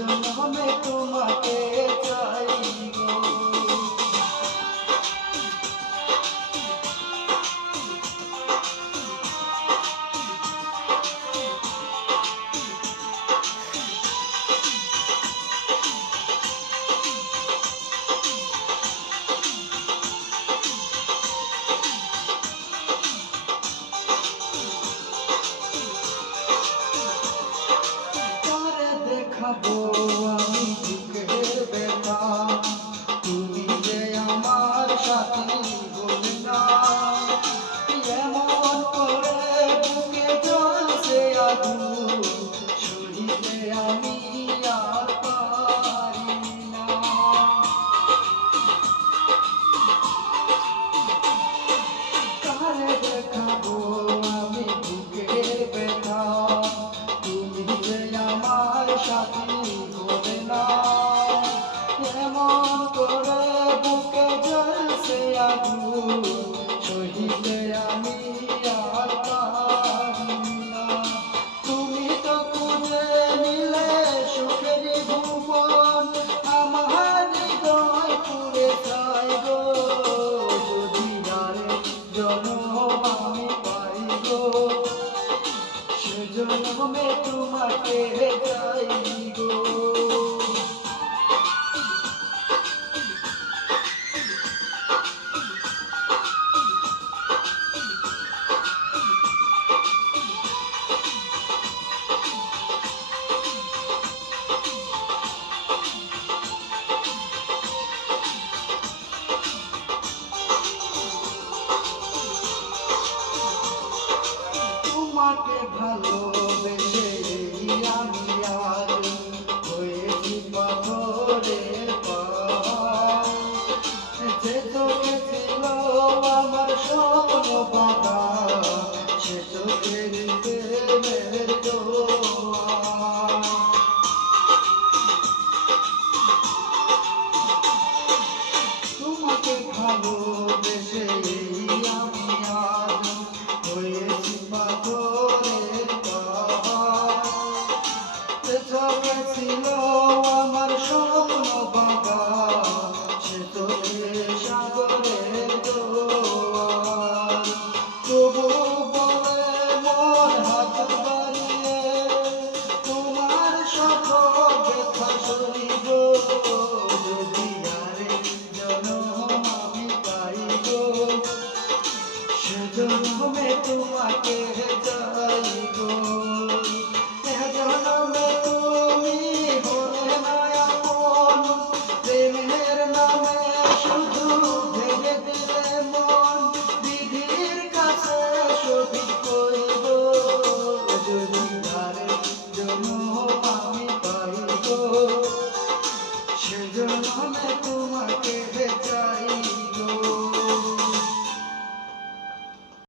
জন্মে তোমাকে চাইব। দেখাবো আমি বুকের ব্যথা, তুমি যে আমার সাথী বলে না। এমন করে বুকে জ্বলছে আগুন, সইতে আমি আর পারি না। কারে দেখাবো আমি বুকের ব্যথা, তুমি যে আমার সাথী হবে না। এমন করে বুকে জ্বলছে আগুন, সহিতে আমি আর পারি না। তুমি তো খুঁজে নিলে সুখের ভুবন, আমার হৃদয় পুড়ে যায় গো। যদি আরে জন্ম আমি পাই গো, সেজন্যে তোমাকে চাই গো। তোমাকে ভালোবেসে আমি আজ হয়েছি পাথরের পাহাড়। যে চোখে ছিল আমার স্বপ্ন বাঁধা, সে চোখের প্রেমের জোয়ার। তোমাকে ভালোবেসে আমি আজ হয়েছি পাথরের পাহাড়। যে চোখে ছিল আমার স্বপ্ন বাঁধা, সে চোখে সাগরের জোয়ার। তবু বলে মন হাত বাড়িয়ে তোমার সকল ব্যথা সইব। যদি আরে জনম আমি পাই গো, সেজন্যে তোমাকে চাই গো। জনমে তুমি হলে না আপন, প্রেমের নামে শুধু ভেঙে দিলে মন। বিধির কাছে সঠিক কইব, যদি আরে জনম আমি পাই গো, সেজন্যে তোমাকে